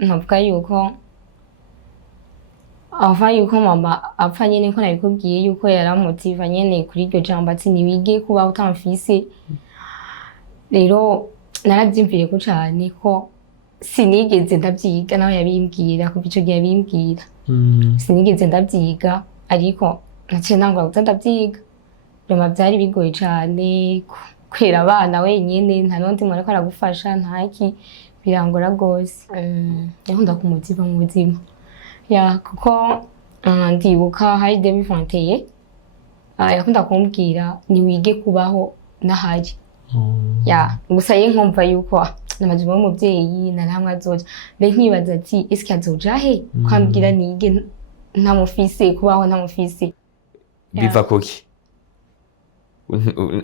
navuga yuko ava yuko mama apfa nyene ko nabikubwiye yuko yaramotiva nyene kuri iryo jambo ati niwige kuba utamfise. Rero naravyimvire ko cane ko sinigeze ndavyiga nawe yabimbwira kuva ico gihe yabimbwira. Sinigeze ndavyiga ariko naciye nangura kuza ndavyiga. Rema vyari bigoye cane kwera abana wenyene nta nundi muntu ariko aragufasha ntaki birangora gose. Yakunda kumutiva mu buzima. Ya kuko ndibuka hari demi-vingtaye yakunda kumbwira niwige kubaho nahari. Ya gusa nkumva yuko namajima y'umuvyeyi narahamwe azoja mbe nkibaza ati eske azoja he kwambwira nige ntamufise kubaho ntamufise biva kuki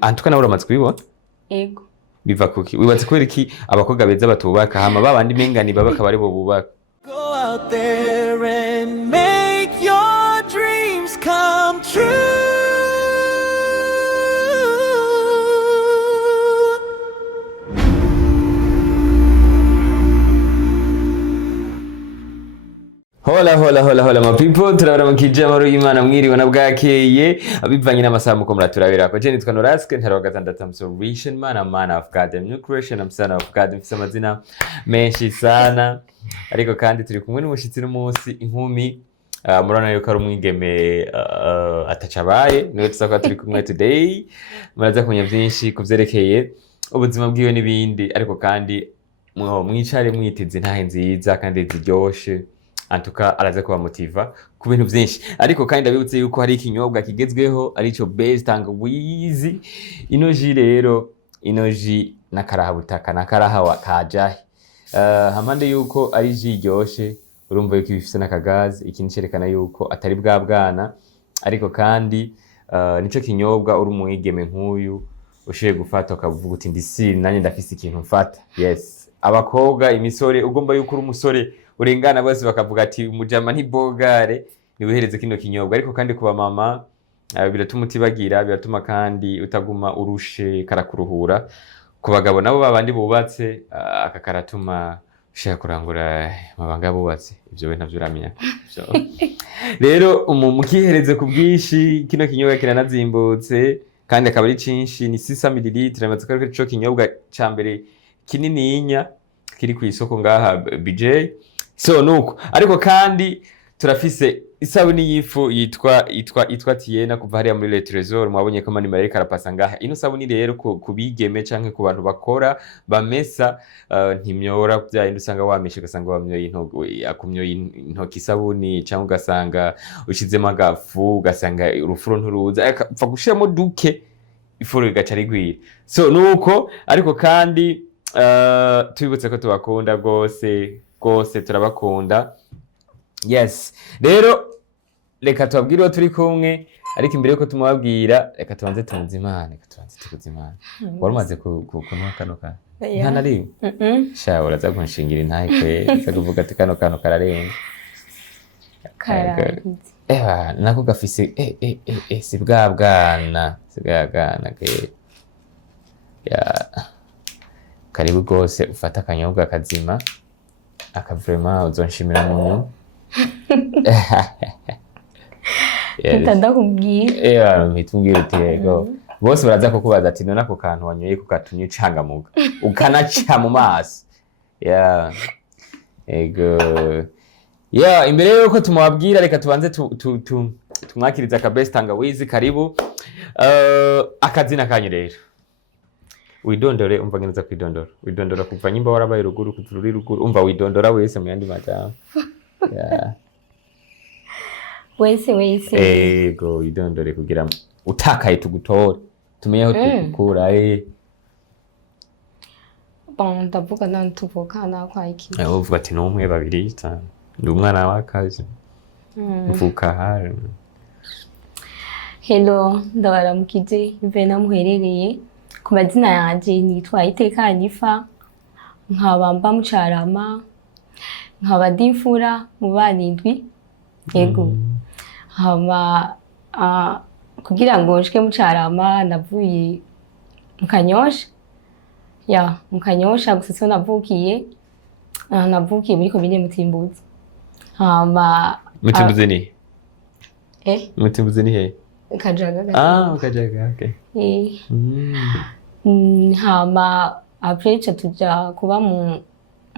antuka nawe uramaze kubibona ego biva kuki wibaze kubera iki abakobwa beza batubaka hama babandi mengani babaka bari bo bubaka. Go out there and make your dreams come true. Hola my people, turabaramukije amahoro y'Imana mwiriwe na bwakeye abivanye n'amasaha muko muraturabira ko je nitwa Norasque Ntare VI man of God, new creation, I'm son of God, mfise amazina menshi sana ariko kandi turi kumwe n'umushitsi n'umunsi inkumi murana yuko ari umwigeme atacabaye niwe tusaka turi kumwe today muraza kumenya byinshi kuvyerekeye ubuzima bwiwe n'ibindi ariko kandi mwicare mwiteze intahe nziza kandi ziryoshe antuka araza kuba motiva ku bintu byinshi ariko kandi ndabibutse yuko hari ikinyobwa kigezweho arico best tangawizi inoji rero inoji nakaraha butaka nakaraha wakajahe hamande yuko ari ji ryoshe urumva yuko bifise nakagazi ikindi cerekana yuko atari bwa bwana ariko kandi nico kinyobwa uri umwigeme nk'uyu ushiye gufata ukavuga uti ndisi nanye ndafise ikintu mfata. Yes, abakobwa imisore ugomba yuko uri umusore urengana bose bakavuga ati umujama ntibogare niwihereze kino kinyobwa ariko kandi kuba mama biratuma utibagira biratuma kandi utaguma urushe karakuruhura ku bagabo nabo babandi bubatse akakaratuma ushaka kurangura mabanga bubatse ivyo we ntavyo uramenya rero mukihereze ku bwishi kino kinyobwa kiranazimbutse kandi akaba ari cinshi ni 600 ml amaze ko ico kinyobwa ca mbere kinininya kiri ku isoko ngaha BJ. So nuko ariko kandi turafise isabuni yifu yitwa Tiena kuva hariya muri Le Trésor mwabonye ko mani mareka arapasa ngaha. Ino sabuni rero kubigeme canke ku bantu bakora bamesa ntimyora bya usanga wamishe gasanga wamyoye akumyoye intoki isabuni canke ugasanga ushizemo agafu ugasanga urufuro nturuza apfa gushiramo duke ifuro igaca rigwira. So nuko ariko kandi tubibutse ko tubakunda gose turabakunda. Yes, rero reka tubabwire turi kumwe ariko imbere yuko tumubabwira reka tubanze tunze Imana tukuze Imana. Warumaze kunoka kanoka nta ari sha uraza kunshingira intahe kwe zakuvuga ati kano kararenga nako gafise si bwa bwana ke ya karibu gose ufata akanyobwa kazima akavrema uzonshimira mu ndakubwira mpitumbwira uti yego bose baraza kukubaza ati none ako kantu wanyoye kukatumye ucangamuga ukanaca mu maso yego imbere yuko tumubabwira reka tubanze tumwakiriza ka best tangawizi karibu akazina kanyu rero widondore umva ngenza kwidondora kuva nyimba warabaye ruguru kuzururi ruguru umva widondora wese mu yandi majambo wese ego widondore kugira utakaye tugutore tumenye aho tukukura bon ndavuga nantuvukana kwa iki uvuga ati n'umwe babiri cyane ndi umwana wakazi mvuka hari. Hello ndabaramukije Ivena muherereye ku mazina yanje nitwa Iteka Nifa nkabamba mucarama nkaba dimfura mu banindwi yego hama kugira ngo nshike mucarama navuye mu Kanyosha mu Kanyosha gusa navukiye navukiye muri komine Mutimbuzi hama Mutimbuzi ni Mutimbuzi ni he Kajaga Kajaga okay hama après tuja kuba mu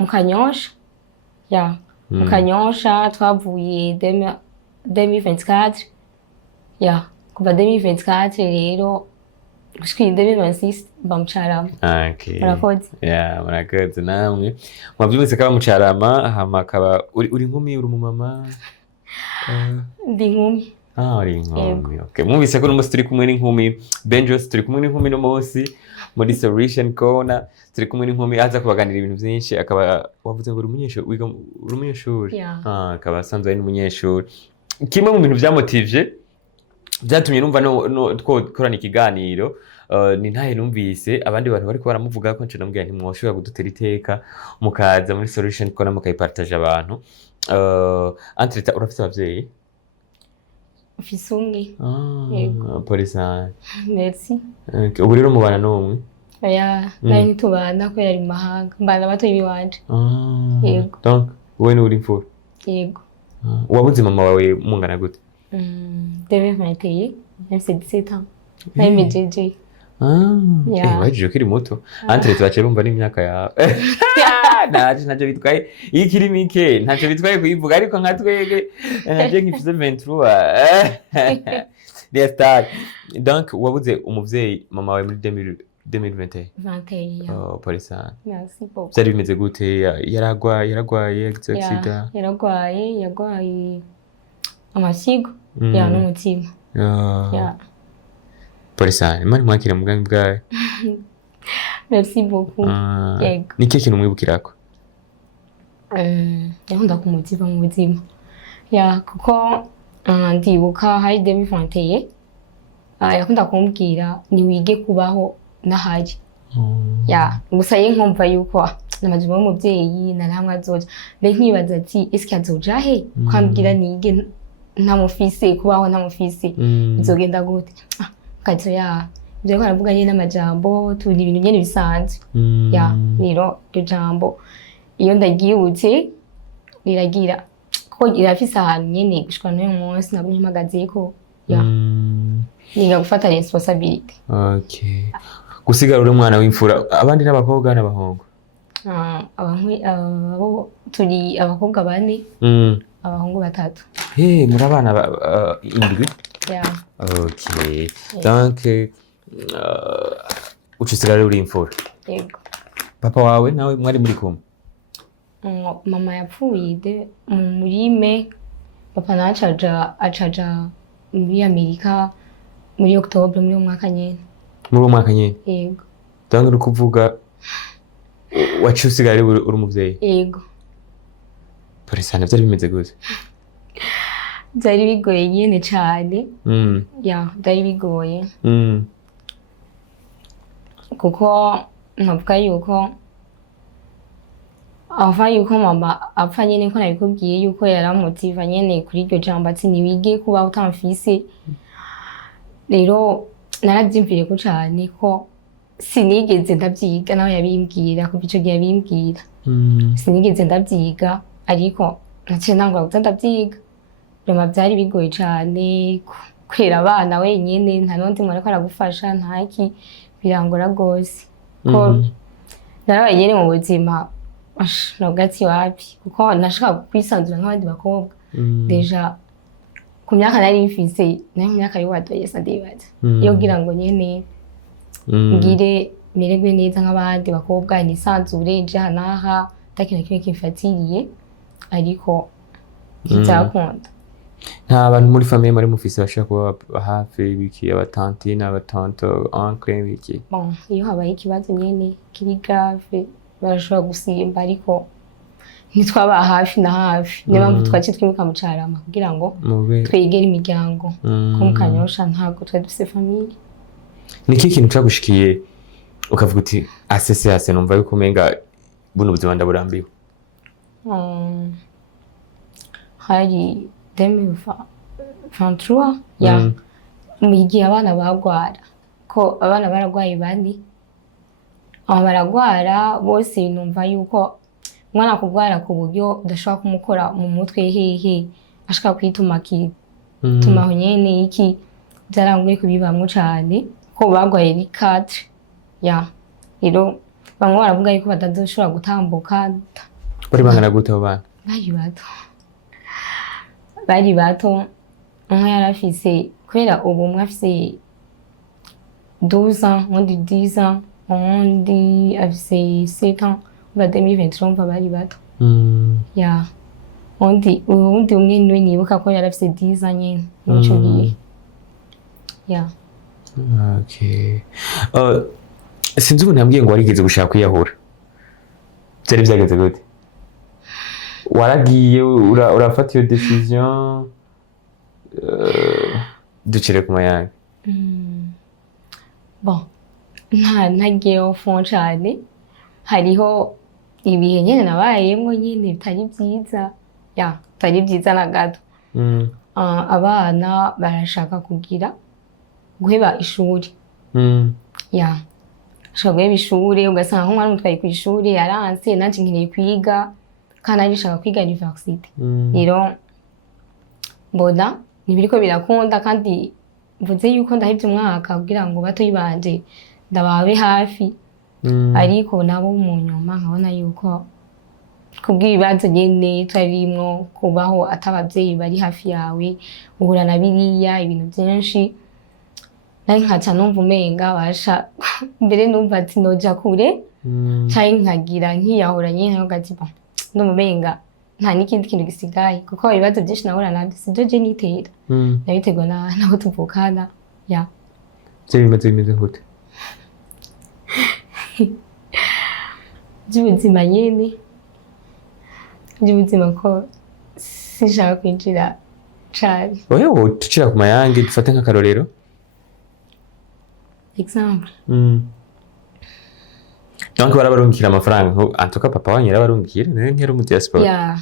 Kanyosha mu Kanyosha twavuye 2024 kuva 2024 rero gushika 2026 bamucarama. Okay. Murakoze. Murakoze namwe. Mwavyumvise kaba mucarama hama kaba uri nkumi uri mu mama. Ndi nkumi. Uri nkumi. Okay. Mwumvise ko n'umunsi turi kumwe n'inkumi. Benjos turi kumwe n'inkumi no munsi muri Solution Corner. Turi kumwe n'inkumi aza kubaganira ibintu byinshi akaba wavuze ngo uri umunyeshuri. Akaba asanzwe ari n'umunyeshuri. Kimwe mu bintu byamotivye byatumye numva twokorana ikiganiro ni ntahe numvise abandi bantu bariko baramuvuga ko nce namubwira nti mwoshobora kudutera iteka mukaza muri Solution Corner mukayipartage abantu. Entreta urafite abavyeyi? Ufise umwe. Polisa. Merci. Ubu rero mubana n'umwe? Nayo ntitubana ko yari mu mahanga mbana batoyi biwanje. Yego. Donc wowe ni uri imfura? Yego. Wabuze mama wawe mungana gute? Devait c'est 17 ans. MGG. Wajije ukiri muto. Entre twaciye bumva n'imyaka yawe. Ntaje bitwaye ikiri mike ntaje bitwaye kuyivuga ariko nka twege ntaje nkifize 23. Des stars. Donc wabuze umuvyeyi mama wawe muri 2021. 21. Polisa. Merci beaucoup. Byari bimeze gute? Yaragwaye accident. Yaragwaye amasigo n'umutima. Polisa, imana mwakira mugambi bwawe. Merci beaucoup. Yego. Ni cyo kintu mwibukirako? Yakunda kumutiva mu buzima. Kuko ndibuka hari 2021 yakunda kumbwira ni wige kubaho nahari. Gusa ye nkumva yuko namaze mu muvyeyi narahamwe azoja. Mbe nkibaza ati eske azoja he? Kwambwira nige ntamufise kubaho ntamufise bizogenda gute? Kazo ibyo baravuga nyine n'amajambo turi ibintu byene bisanzwe. Rero iryo jambo iyo ndagiyutse riragira ko irafise ahantu nyene gushika n'uyu munsi nabwo mpagaze ko niga gufata responsibility. Okay. Gusigara uri umwana w'imfura abandi n'abakobwa n'abahungu? Abo turi abakobwa 4 abahungu 3. Muri abana indwi? Okay. Donc ucisigara uri imfura? Yego. Papa wawe nawe mwari muri kumwe? Mama yapfuye muri me. Papa acaja muri Amerika muri October muri umwaka nyene. Muri umwaka nyene? Yego. Donc uri kuvuga waciye usigara uri umuvyeyi? Yego. Polisa byari bimeze gute? Byari bigoye nyene cyane. Byari bigoye. Kuko navuga yuko yuko mama apfa nyene ko nabikubwiye yuko yaramutiva nyene kuri iryo jambo ati niwige kuba utamfise. Rero narabyimvire ko cyane ko sinigeze ndabyiga nawe yabimbwira kuva ico gihe yabimbwira. Sinigeze ndabyiga ariko naciye nangura guta ndabyiga. Rema byari bigoye cyane kwera abana wenyine nta n'undi muntu ariko aragufasha ntaki birangora gose. Ko narabaye nyene mu buzima nogati wapi kuko nashaka kwisanzura nk'abandi bakobwa. Deja ku myaka nari mfise nayo myaka yo wadoyesa ndibaza yo kugira ngo nyene ngire mererwe neza nk'abandi bakobwa nisanzure nje hanaha takina kimwe kimfatiriye ariko nzakunda. Nta bantu muri famille muri mufise bashaka kuba hafi biki abatanti n'abatonto oncle biki? Bon, iyo habaye ikibazo nyene kiri grave barashobora gusimba ariko ntitwaba hafi na hafi. Niyo mpamvu twaciye twimuka mu Carama kugira ngo twegere imiryango ko mu Kanyosha ntabwo twari dufise famille. Ni iki kintu cagushikiye ukavuga uti asese numva yuko umenga buno buzima ndaburambiwe? Hari 2023 mu gihe abana bagwara ko abana baragwaye bandi baragwara bose numva yuko umwana kugwara ku buryo udashobora kumukora mu mutwe hehe ashaka kwituma tumaho nyene iki byaranguye kubibamwo cane ko bagwaye ri 4 ya rero bamwe baravuga yuko batazoshobora gutambuka. Bari bangana gute abo bana? Bari bato umwe yarafise kubera ubu umwe afise 12 ans, undi 10 ans, undi afise 7 ans, uba 2023 bari bato. Ya undi umwe niwe nibuka ko yarafise 10 ans nyene muco gihe. Ya okay. Sinzi ubu nambwiye ngo warigeze gushaka kwiyahura. Byari byageze gute? Waragiye urafata iyo decision ducire ku mayange. Bon, ntagiye au fond cane. Hariho ibihe nyene nabayemwo nyene bitari byiza. Ya, bitari byiza na gato. Abana barashaka kugira guheba ishuri. Ya. Ashaka guheba ishuri ugasanga nk'umwana mutwaye ku ishuri yaranse nanje nkeneye kwiga kandi arishaka kwiga universite. Rero mbona nibiriko birakunda kandi mvuze yuko ndahevye umwaka kugira ngo bato yibanje ndababe hafi. Ariko nabo mu nyuma nkabona yuko kubw'ibibazo nyene twarimwo kubaho atabavyeyi bari hafi yawe uhura na biriya ibintu byinshi nari nkaca numva umenga basha mbere numva ati noja kure canke nkagira nkiyahura nyene ngati bon ndumva umenga nta n'ikindi kintu gisigaye kuko ibibazo byinshi nahura navyo sivyo je nitera nabiterwa nabo tuvukana. Ya bimeze gute? by'ubuzima nyene by'ubuzima ko sinshaka kwinjira cane. Oya tucira ku mayange dufate nk'akarorero. Exemple. Donc barabarungikira amafaranga antuka papa wanyu yarabarungikira nayo nkero mu diaspora. Ya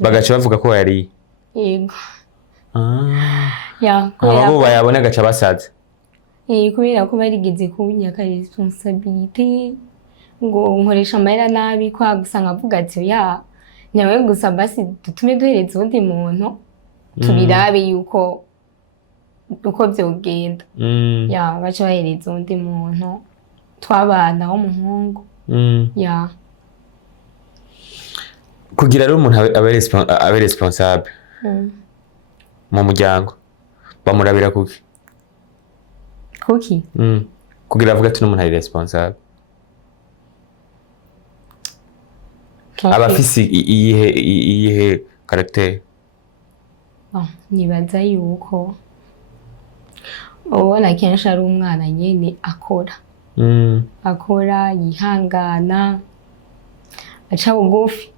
bagaca bavuga ko yari. Yego. Ya abo bayabona gaca basaza. Kubera ko barigeze kunyaka responsabilité ngo nkoresha amahera nabi kwa gusanga avuga ati ya nyawe gusa basi dutume duhereza undi muntu tubirabe yuko uko byogenda. Ya baca bahereza undi muntu twabana w'umuhungu. Ya kugira rero umuntu abe responsable mu muryango bamurabira kuki kugira avuga ati n'umuntu ari responsable abafisi iyihe caractère. Nibaza yuko ubona kenshi ari umwana nyene akora yihangana aca bugufi.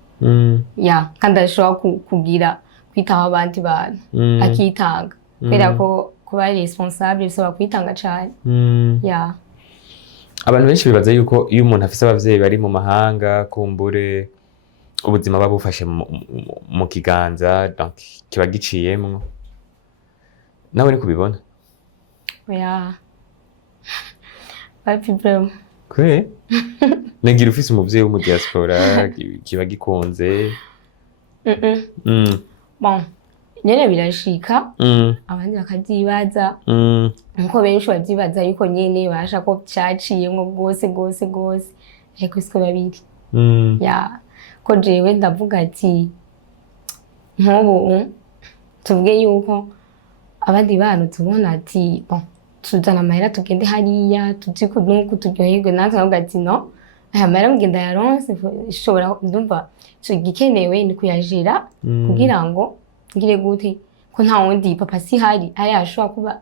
Ya kandi ashobora kugira kwitaho abandi bantu akitanga kubera ko kuba responsable bisaba kwitanga cane. Ya abantu benshi bibaza yuko iyo umuntu afise abavyeyi bari mu mahanga kumbure ubuzima babufashe mu kiganza donc kiba giciyemwo nawe ni kubibona? Oya pas problème kwe nagira ufise umuvyeyi wo mu diaspora kiba gikunze. Bon nyene birashika abandi bakavyibaza nko benshi bavyibaza yuko nyene basha ko cyaciyemwo gose ariko siko babiri. Ya ko jewe ndavuga ati nk'ubu tuvuge yuko abandi bantu tubona ati bon tuzana amahera tugende hariya tuzi ko nuko turyoherwe natwe ndavuga ati no aya mahera mugenda yaronse ishobora ndumva cyo gikenewe ni kuyajira kugira ngo ngire gute ko nta wundi papa si hari ashobora kuba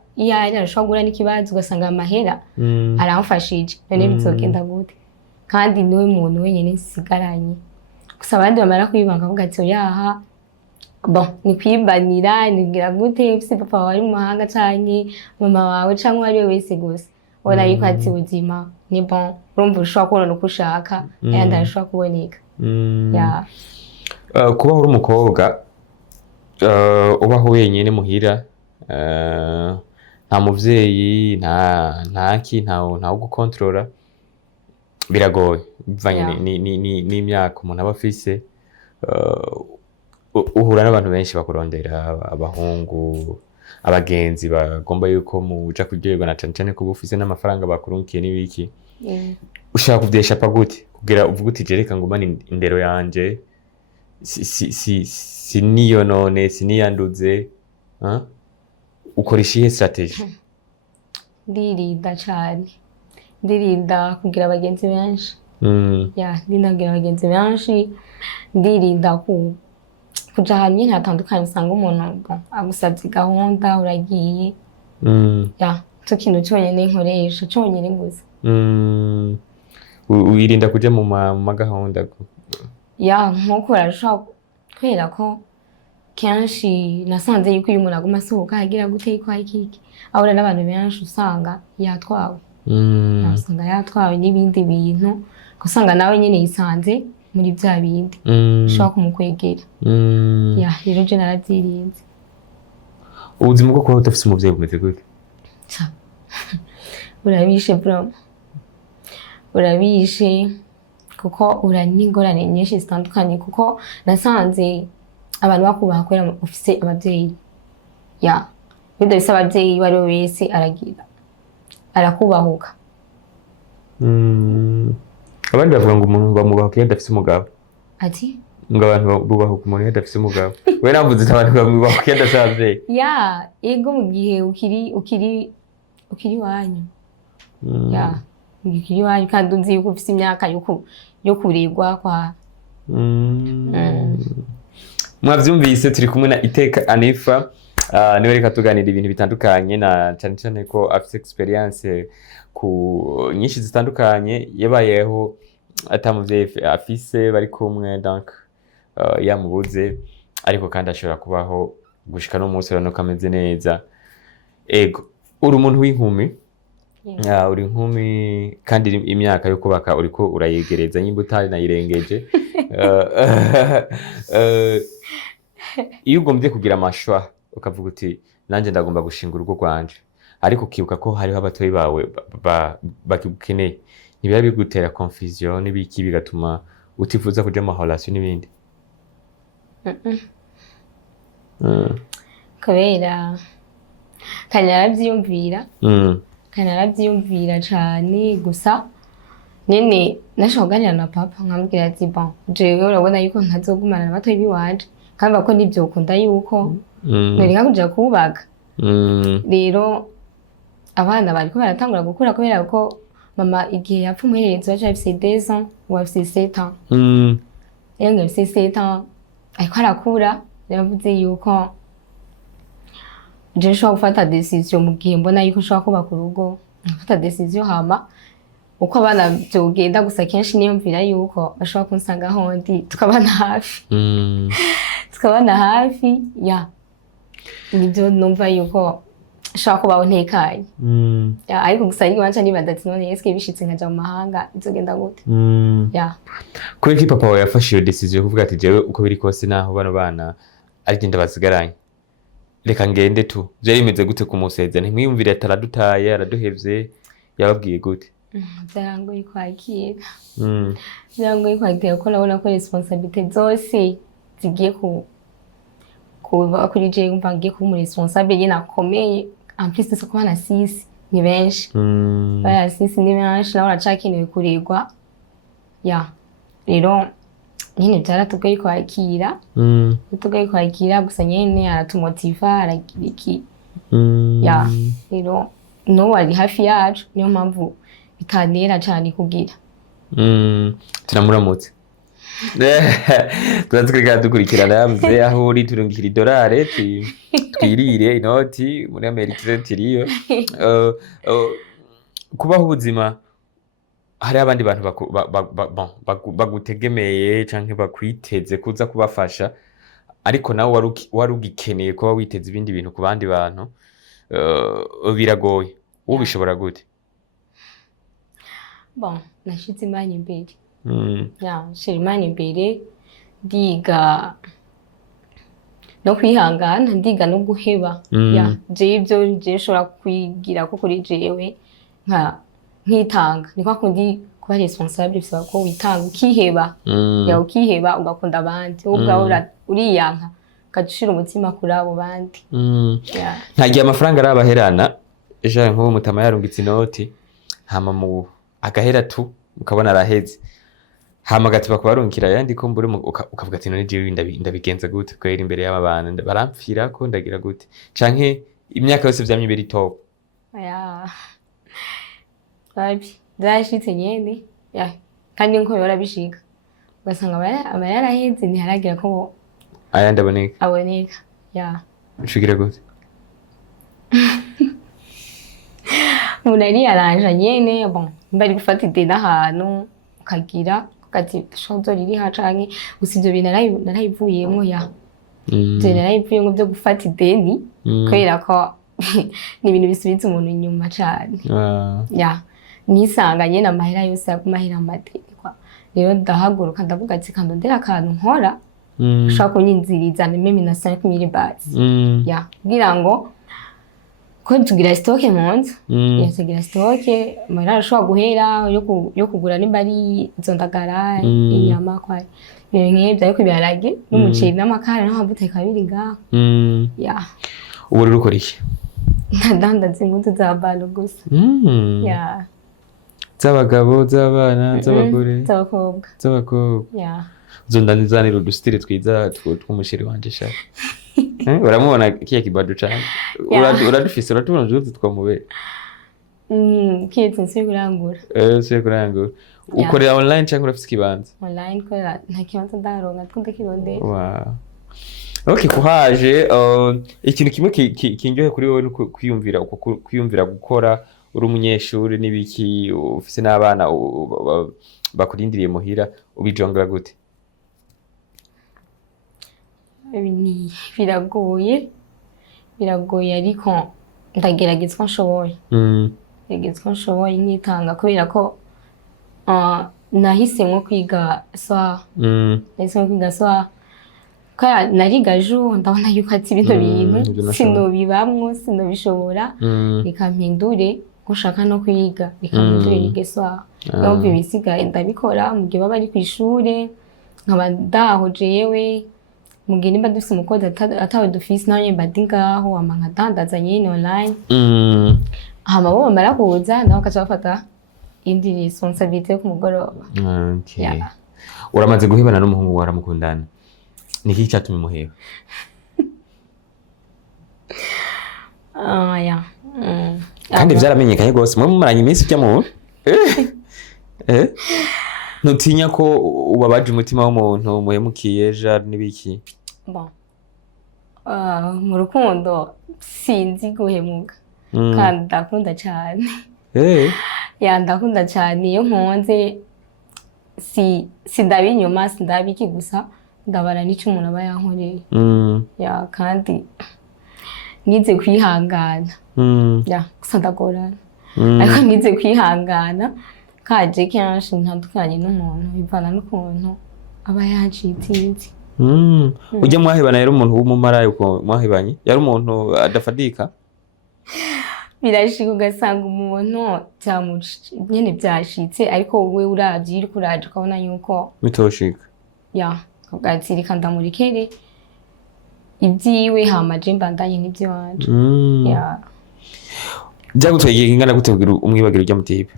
ashobora gura n'ikibazo ugasanga amahera aramfashije none bizogenda gute kandi niwe muntu wenyene nsigaranye gusa abandi bamara kwibanga avuga ati yaha bon ni kwibanira nigira gute ufise papa wawe mu mahanga canke mama wawe canke ari wese gusa ubona yuko ati ubuzima ni bon urumva ushobora kubona uko ushaka ayandi arashobora kuboneka. Ya kuba uri umukobwa ubaho wenyine muhira nta muvyeyi nta gukontorora biragoye bivanye n'imyaka umuntu aba afise. Uhura n'abantu benshi bakurondera, abahungu, abagenzi bagomba yuko muja kuryoherwa na cane ko ufise n'amafaranga bakurunkiye n'ibiki. Ushaka kuvyesha pa gute kugira uvuga uti jereka ngumane indero yanje si niyo none siniyanduze, ukora ishihe strategy? Ndirinda cane, ndirinda kugira abagenzi benshi. Ndirinda kugira abagenzi benshi, ndirinda kuja ahantu nyene hatandukanye usanga umuntu agusavye gahunda uragiye. Ico kintu conyene nkoresha conyene gusa. Wirinda kuja mu magahunda? Nkuko urashobora kubera ko kenshi nasanze yuko iyo umuntu aguma asohoka agira gute yuko ikiki ahura n'abantu benshi usanga yatwawe. Usanga yatwawe n'ibindi bintu, usanga nawe nyene yisanze muri bya bindi ushobora kumukwegera. Rero je naravyirinze. Ubuzima bwo kuba udafise umuvyeyi bumeze gute? Urabishe bro, urabishe kuko n'ingorane nyinshi zitandukanye, kuko nasanze abantu bakubaha kubera ufise abavyeyi. Bidafise abavyeyi bari wese arakubahuka. Abandi bavuga ngo umuntu bamubahuka iyo adafise umugabo. Ati? Ngo abantu bubahuka umuntu iyo adafise umugabo. We navuze abantu bamubahuka iyo adafise abavyeyi. Ego mu gihe ukiri wanyu. Ukiri wanyu kandi uzi yuko ufise imyaka yo kuregwa kwa. Mwavyumvise turi kumwe na Iteka Anifa, niwe reka tuganira ibintu bitandukanye, na cyane ko afise experience ku nyinshi zitandukanye, yabayeho atamuvyeyi afise bari kumwe, donc yamubuze ariko kandi ashobora kubaho gushika no munsi rano kameze neza. Ego uri umuntu w'inkumi, uri inkumi kandi imyaka yo kubaka uriko urayegereza, nyimba utari nayirengeje. Iyo ugombye kugira amashwa ukavuga uti nanje ndagomba gushinga urugo rwanje, ariko ukibuka ko hariho abatoyi bawe bakigukeneye, ntibiba bigutera confusion n'ibiki bigatuma utifuza kuja mu relation n'ibindi? Kubera kanaravyiyumvira cane, gusa nene nashobora kuganira na papa nkamubwira ati bon jewe urabona yuko ntazogumana n'abatoyi biwanje kandi bako ntivyokunda yuko noreka kuja kubaka. Rero abana bariko baratangura gukura kubera ko mama igihe yapfa umuhererezi wacu afise 2 ans ou afise 7 ans. Rero ngo afise 7 ans ariko arakura, yavuze yuko je nshobora gufata decision mu gihe mbona yuko nshobora kubaka urugo, ngafata decision hama uko abana vyogenda, gusa kenshi niyumvira yuko bashobora kunsanga hondi tukabana hafi. Tukabana hafi, nivyo numva yuko nshobora kubaho ntekanye. Ariko gusa iwacu nibaza ati none eske bishitse nkaja mu mahanga bizogenda gute? Kubera ko papa wawe yafashe iyo decision kuvuga ati jewe uko biri kose naho bano bana ari genda basigaranye, reka ngende tu, vyari bimeze gute kumusezerana? Ntimwiyumvire ataradutaye araduhevye, yababwiye gute? Vyarangoye kwakira. Vyarangoye kwakira ko nabona ko responsabilité zose zigiye kuba kuri jewe, umva ngiye kuba umu responsable nyene akomeye. En plus de kuba na 6 ni benshi. Baya 6 ni benshi, nawe uracakenewe kuregwa. Rero nyene byaratugoye kwakira. Tugoye kwakira, gusa nyene aratumotiva aragira iki. Rero no wari hafi yacu, niyo mpamvu bitanera cyane kugira. Tunamuramutse. Turazikira dukurikirana yamze aho uri turungikira $, twirire inoti muri Amerika tiriyo. Kubaho ubuzima hari abandi bantu bagutegemeye canke bakwiteze kuza kubafasha, ariko nawe warugikeneye kuba witeze ibindi bintu ku bandi bantu, biragoye. Ubishobora gute? Bon, nashize imana imbere. Shira imana imbere, ndiga no kwihangana, ndiga no guheba. Jewe ivyo nshobora kwigira ko kuri jewe nkitanga, ni kwa kundi kuba responsable bisaba ko witanga ukiheba ya ukiheba ugakunda abandi ubwawe uriyanka kadushira umutima kuri abo bandi ntagiye amafaranga arabaherana ejo nko mutama yarungitse inoti hama mu agahera tu ukabona araheze hama gati bakubarunkira yandi ko mbure ukavuga ati none je ndabigenza gute kwera imbere y'abana barampfira ko ndagira gute canke imyaka yose vyamye biri top babi zashitse nyene kandi nko yorabishika ugasanga aba yaraheze ntiharagira ko ayandi aboneka ushigira gute munari yaranje nyene bon mbari gufata ide n'ahantu ukagira kati shozo riri hacanke gusa ivyo bintu narayivuyemwo narayivuyemwo byo gufata ideni kubera ko ni ibintu bisubiza umuntu inyuma cane nisanga nyene amahera yose yagumahera amategeko rero ndahaguruka ndavuga ati kandondera akantu nkora ushaka kunyinziriza meme na 5000 basi kugira ngo ko tugira stock mu nzu tugira stock amahera arashobora guhera yo kugura nimba ari izo ndagara inyama kwa nk'ibyo ariko ibiharage n'umuceri n'amakara n'amavuta kabiri ngaho ubu rero ukora iki ndadandaza imbuto za balo gusa z'abagabo z'abana z'abagore z'abakobwa uzondanizanira udusitire twiza tw'umusheri wanje shaka uramubona kiya kibado cane uradufise uratubona ujuzi twamubere kiyetse nsuye kurangura nsuye kurangura ukorera online canke urafise ikibanza online kubera nta kibanza ndaronka twumva kirondera okay kuhaje ikintu kimwe kinjoye kuri wowe kwiyumvira gukora uri umunyeshuri n'ibiki ufise n'abana bakurindiriye muhira ubijongera gute biragoye ariko ndagerageza uko nshoboye nkitanga kubera ko nahisemwo kwiga kaya nariga ejo ndabona yuko ati bino bintu sinobibamwo sinobishobora bikampindure gushaka no kwiga bikampindure nige yumva ibisigaye ndabikora mu gihe baba ari kw'ishure nkaba ndaho jewe mu gihe nimba dufise umukozi atawe dufise nawe mba ndi ngaho ama nkadandaza nyene online hama bo bamara kuza naho bakaca bafata indi responsabilité yo ku mugoroba. Uramaze guhebana n'umuhungu waramukundana niki cyatumye muheba? Kandi vyaramenyekanye gose mwe mumaranye iminsi ujya mu nutinya ko ubabaje umutima w'umuntu muhemukiye ja nibiki? Bon. Mu rukundo sinzi guhemuka kandi ndakunda cyane. Ya ndakunda cyane iyo nkonze sindabi inyuma sindabiki gusa ndabara n'icyo umuntu aba yankoreye. Ya kandi nize kwihangana. Ya gusa ndagorana. Ariko nize kwihangana kaje kenshi ntandukanye n'umuntu bivana n'ukuntu aba yacitse. Ujye mwahebana yari umuntu w'umumarayo uko mwahebanye yari umuntu adafadika? Birashika ugasanga umuntu nyene byashitse ariko wowe uravye uri kuraje ukabona yuko bitoshika. Ya ugatsirika ndamurikere ibyiwe hamaje mbandanye n'ibyo wanje. Ya byagutwegeye ingana gute kugira umwibagiro ujya mutibe?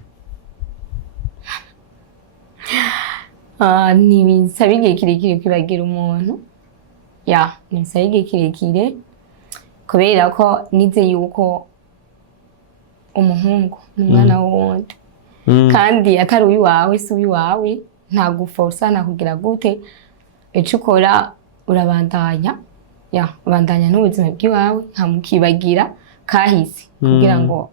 Nibisaba igihe kirekire kwibagira umuntu. Ya nibisaba igihe kirekire kubera ko nize yuko umuhungu n'umwana wundi kandi atari uwiwawe si uwiwawe nta guforsa nta kugira gute icyo ukora urabandanya ubandanya n'ubuzima bw'iwawe nta mukibagira kahise kugira ngo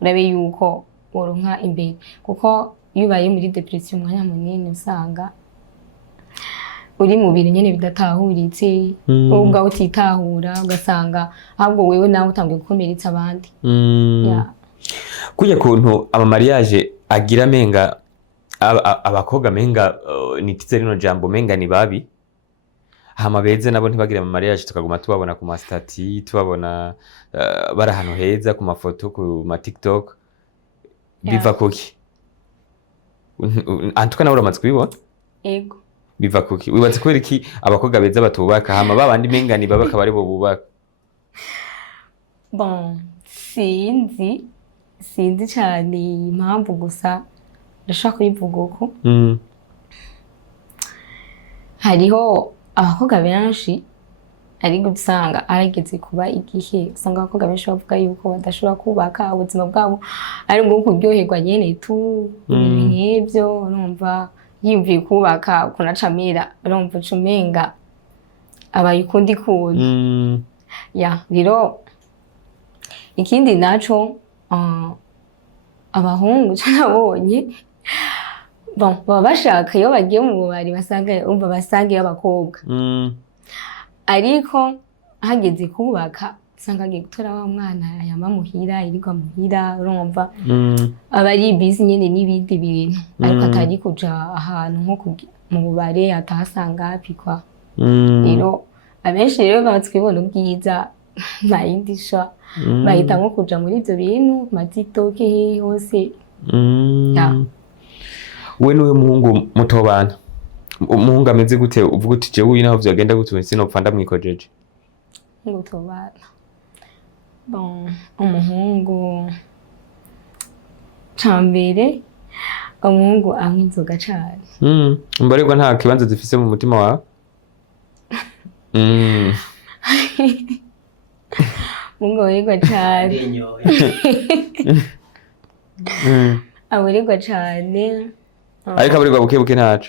urabe yuko woronka imbere kuko iyo ubaye muri depression umwanya munini usanga uri mu bintu nyene bidatahuritse ubwa utitahura ugasanga ahubwo wewe nawe utangiye gukomeretsa abandi. Kujya kuntu ama mariage agira menga abakobwa menga nitize rino jambo menga ni babi hama beze nabo ntibagira ama mariage tukaguma tubabona ku mastati tubabona bari ahantu heza ku mafoto ku ma TikTok biva kuki? antuka nawe uramaze kubibona ego biva kuki wibatse kubera iki abakobwa beza batubaka hama babandi mengani babaka bari bo bubaka bon sinzi cyane impamvu gusa ndashaka kuyivuga uko hariho abakobwa benshi ari gusanga arageze kuba igihe usanga abakobwa benshi bavuga yuko badashobora kubaka ubuzima bwabo ari bwo kuryoherwa nyene tu ibintu nk'ibyo urumva yimviye kubaka kunacamira urumva ucumenga abayikundi kundi ya rero ikindi naco abahungu nabonye bon baba bashaka iyo bagiye mu bubari basange abakobwa ariko hageze kubaka usanga agiye gutora wa mwana yama muhira irirwa muhira urumva aba ari busy nyene n'ibindi bintu ariko atari kuja ahantu nko mu bubare atahasanga apikwa rero abenshi rero batswibona ubwiza bayindisha bahita nko kuja muri ivyo bintu ma TikTok hose we niwe muhungu mutobana umuhungu ameze gute uvuga uti jewe uyu naho vyagenda gute sinopfa ndamwikojeje ngutobana bon umuhungu cambere umuhungu anywa inzoga cane mbaregwa nta kibanza zifise mu mutima wawe mungu aburegwa cane aburegwa cane ariko aburegwa buke ntaco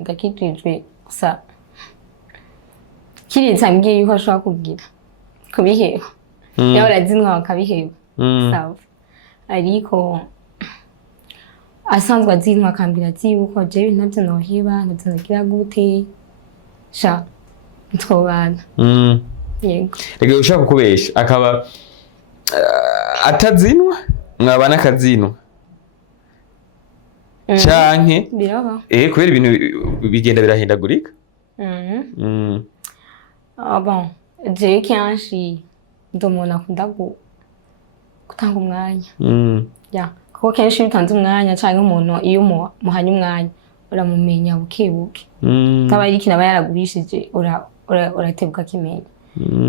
ndakitwijwe gusa kiritsa mbwiye yuko ashobora kubiheba yaba urazinwa bakabiheba sawa ariko asanzwe azinwa akambwira ati yuko jewe navyo noheba navyo nogira gute sha ntwobana yego rega ushaka kukubesha akaba atazinwa mwabana akazinwa canke biraba kubera ibintu bigenda birahindagurika bon jewe kenshi ndi umuntu akunda gutanga umwanya ya kuko kenshi iyo utanze umwanya canke umuntu iyo muhanye umwanya uramumenya bukebuke kaba ari ikintu aba yaragurishije uratebuka kimenya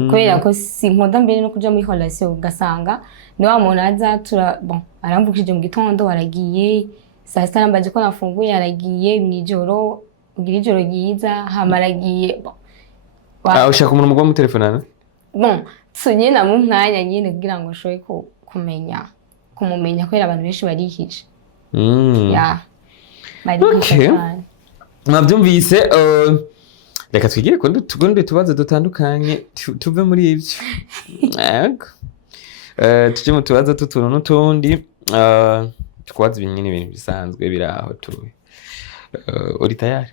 kubera ko sinkunda mbere no kuja muri relation ugasanga ni wa muntu aza bon arambukije mu gitondo waragiye saa sita arambaje ko nafunguye aragiye mw'ijoro ugira ijoro ryiza hama aragiye bon ushaka umuntu mugwa mu telefonana bon tunye na mu mwanya nyine kugira ngo shoye kumumenya kubera abantu benshi barihije ya okay mwabyumvise reka twigire kundi tubazo dutandukanye tuve muri ivyo yego tuje mu tubazo tutuntu n'utundi twazi ibintu bisanzwe biraho tuwe uri tayari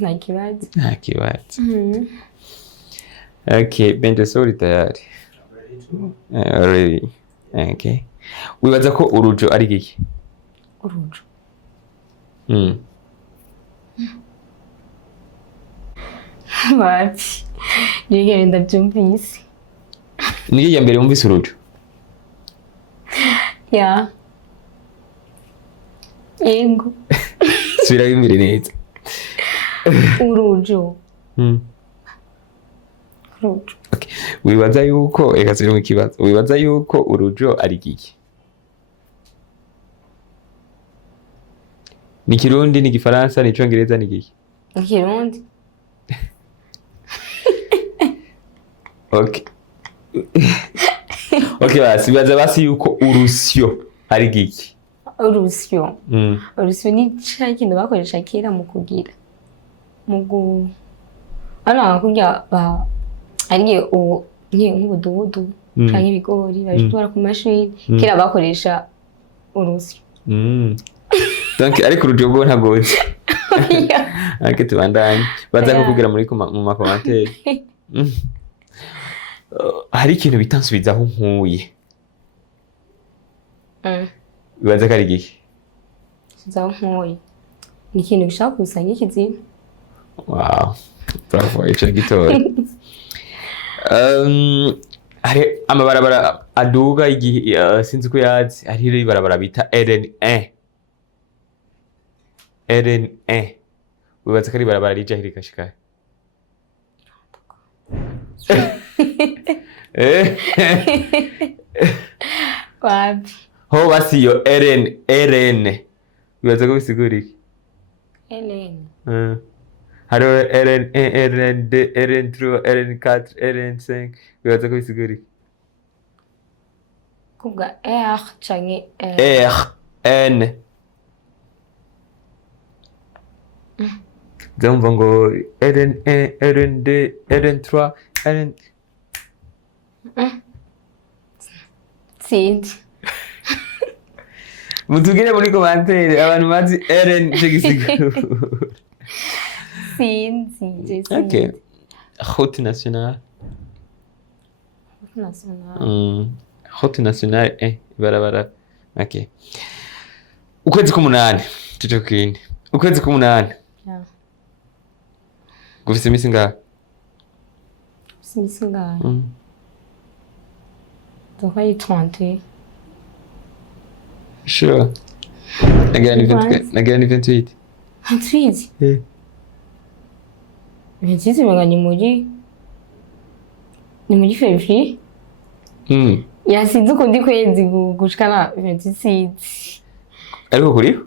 nta kibazo okay bende so uri tayari already okay wibaza ko urujo ari giki urujo wapi nige ndabyumvise nige ya mbere wumvise urujo ya yego subira imbere neza urujo urujo okay wibaza yuko eka ziri mu kibazo wibaza yuko urujo ari giki ni Kirundi ni Gifaransa ni Congereza ni giki Kirundi okay okay basi yuko urusyo ari giki urusyo urusyo ni cya kintu bakoresha kera mu kugira kugira ari nk'ubudubudu canke ibigori babitwara ku mashini kera bakoresha urusyo donc ariko urujo bwo ntagoze ariko tubandanye baza kukugira muri mu makomantere hari ikintu bitansubizaho nkuye bibaza ko ari giki nsubizaho nkuye ni ikintu gishaka kusanga ikizina wow bravo ico gitora hari amabarabara aduga igihe sinzi ko yazi hari ibarabara bita RN1 wibaza ko ari ibarabara rija hirikashika wapi ho basiyo RN wibaza ko bisigura iki Helen hari RN2 RN4 RN5 wibaza ko bisigura iki kubwa R canke RN ndumva ngo RN1 RN2 RN3 RN sinzi mutugire muri commentaire abantu bazi RN gisigura sinzi okay route nationale route nationale barabara okay ukwezi k'umunani tuje kwindi ukwezi k'umunani gufise imisi ngaha imisi ngaha doka yi 30 sure nagira ni 28 28 28 mengani muri février yasinze ukundi kwezi gushikana 26 ariko kuriho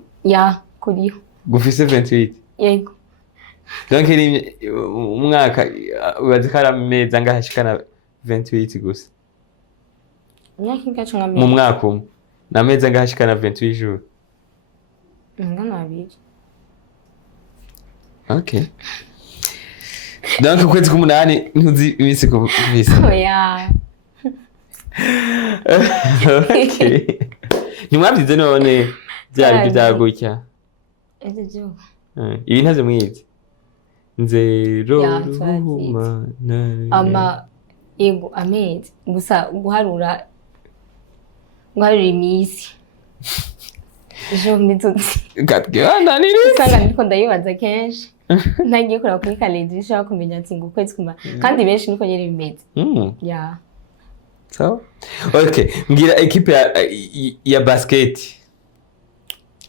kuriho gufise 28 yego donc iri umwaka ubaze ko ari amezi angahe ashikana 28 gusa imyaka ingahe mu mwaka umwe ni amezi angahe ashikana 28 jours ngana abiri okay donc ukwezi k'umunani ntuzi imisi kuvisa oya okay ntimwabyize none byari byagutya ejo ibi ntaze mwize nzero ruhuma yego amezi gusa guharura imisi ejo mbitutsi gatwana niri usanga ndiko ndayibaza kenshi ntagiye kureba kuri kalendari ishaka kumenya ati ngo ukwezi kuma kandi benshi niko nyene bimeze so okay ngira equipe ya basket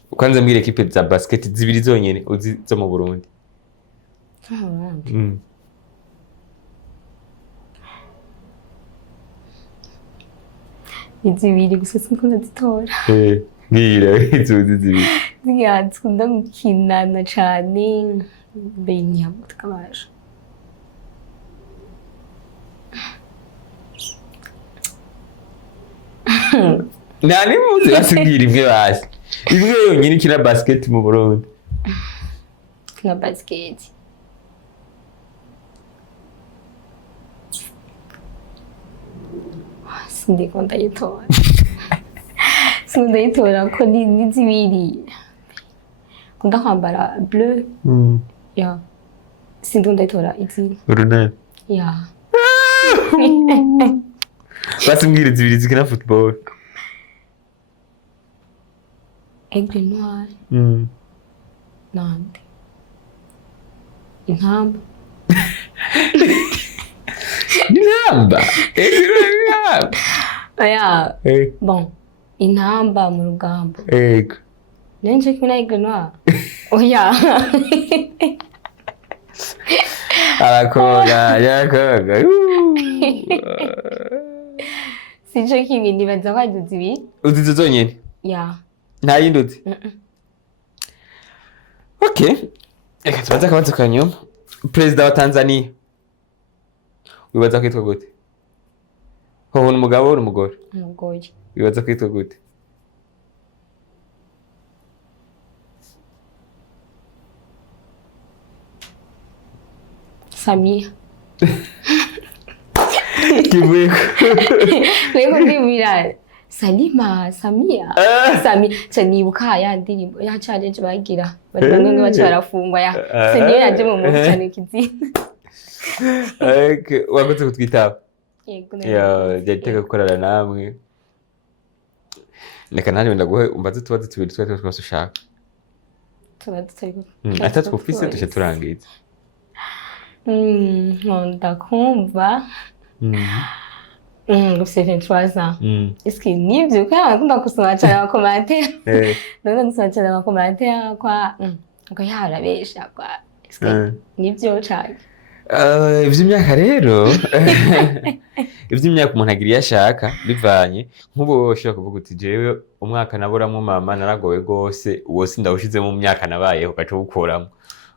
kwanza mbwira equipe za basket zibiri zonyene uzi zo mu Burundi izibiri gusa sinkunda zitora ngira izuzi zibiri zikunda gukinana cane benya tukabasha nani muzi basigira imwe basi imwe yonyine ikina basket mu Burundi kina basket sindiko ndayitora sindayitora ko ni zibiri kunda kwambara bleu sindo ndayitora izina urunani basi mbwira zibiri zikina football aigle noir nande intamba oya bon intamba mu rugamba ego nenje kina aigle noir oya arakoga yakoga sico kimi nibaza ko aduze ibi uzize zonyene nta yindi uzi okay reka tubaze akabazo kanyuma perezida wa Tanzania wibaza kwitwa gute hoho n'umugabo uri umugore wibaza kwitwa gute Samia kivuye Lego ndibwira Salima Samia nibuka ya ndirimbo ya challenge bagira bari bamwe bacarafungwa ya seniye yaje mu muntu cyane kizina wagutse kutwitaba yego yateka gukorana namwe reka nanjye ndaguhe umbaze tubaze tubiri twose ushaka atatu ufise tuje turangiza nkunda kumva ufise 23 ans. Eske nivyo kwa nakunda kusoma cyane amakomantere. Ndabona gusoma cyane amakomantere kwa ngo yarabesha kwa. Eske nivyo cyane. Ivy'imyaka rero ivy'imyaka umuntu agira iyo ashaka bivanye nk'ubu ushobora kuvuga uti jewe umwaka naburamwo mama naragowe gose uwo sindawushize mu myaka nabayeho gaco gukuramo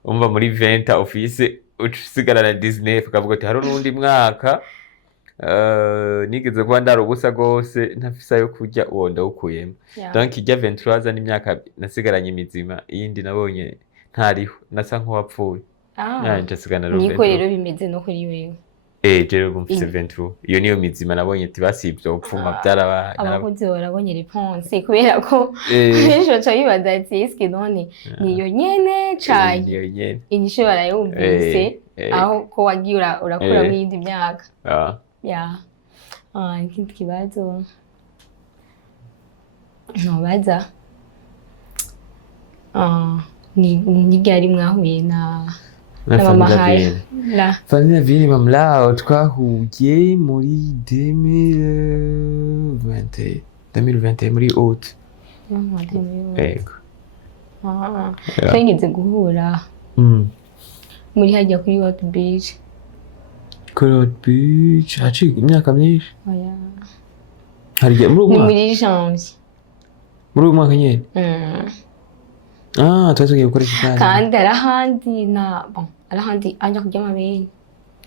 umva muri 20 ufise usigarana 19 ukavuga uti hari n'undi mwaka nigeze kuba ndarubusa gose ntafisa yo kurya uwo ndawukuyemo donc ijya 23 n'imyaka nasigaranye imizima iyindi nabonye ntariho nasa nk'uwapfuye niko rero bimeze no kuri wewe jero bumfise 23 iyo niyo mizima nabonye tibasivyo upfuma byarabaye abakozi barabonye réponse kubera ko benshi baca bibaza ati eske none niyo nyene cayi niyo nyene inyisho barayumvise aho ko wagiye urakura mu yindi myaka ikindi kibazo ntubaza ni gari mwahuye na Fanny Lavine mamlao twahuye muri 2020 muri août. Ego. Twigeze guhura muri hajya kuri Hot Beach. Kuri Hot Beach haciye imyaka myinshi. Hariya muri janvier. Muri mwaka nyene. Tugiye gukora ikigari. Kandi arahandi arahandi anja kujya amabene.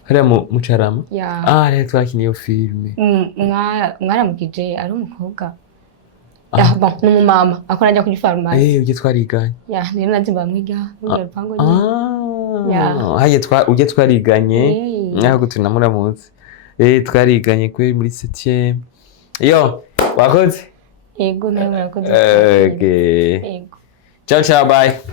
Hariya mu Carama? Rero twakiniye iyo filime. Mwaramukije ari umukobwa. N'umumama akora ajya kuri farumasi. Uje twariganye. Rero naje bamwiga muri rupango uje twariganye. Nkaho gutuna muramutse. Twariganye kuri muri 7e. Yo, wakoze? Yego nawe murakoze. Ciao, bye.